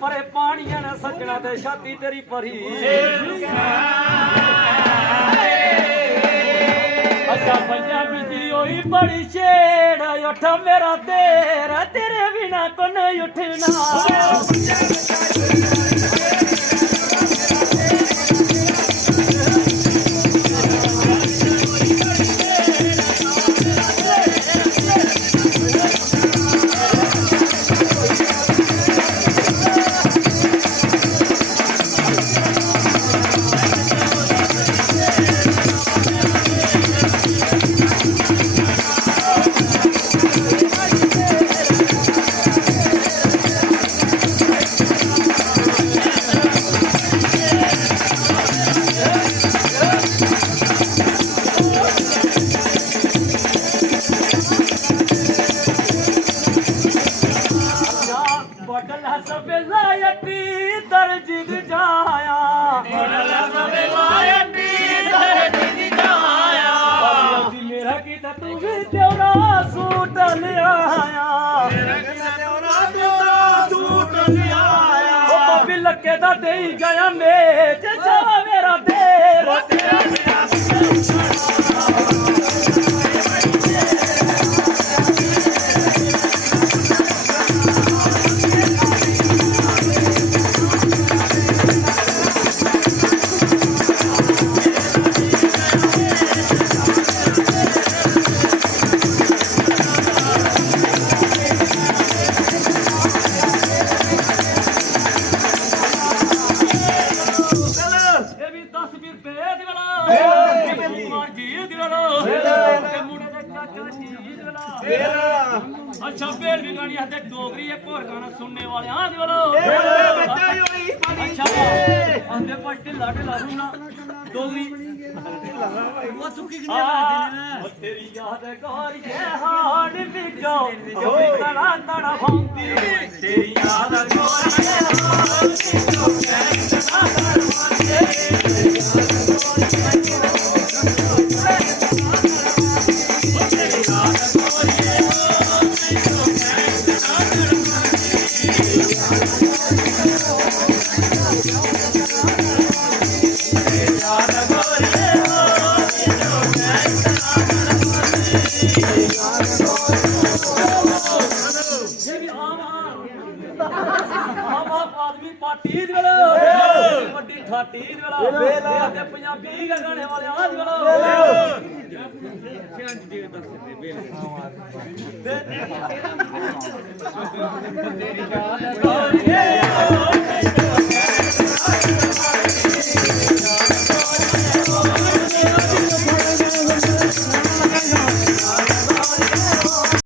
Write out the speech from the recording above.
परे पानियां ने सजना ते छाती तेरी भरी अच्छा पंजाबी दी होई बड़ी छेड़ उठ मेरा तेरा तेरे बिना को नहीं उठना लगे दा दे गया मेच मेरा तेरा अच्छा फिर भी गाड़ी आते डोगरी एक और गाना सुनने वाले हाँ दिवालो अच्छा आते पट्टी लाटे लाडू ना डोगरी वो सुखी की नहीं तेरी याद कार ये हाड बिगो जो तड़ा तड़ा भांती तेरी याद कार ये हाड बिगो तड़ा तड़ा पंजाबी गाने वाले आज वाला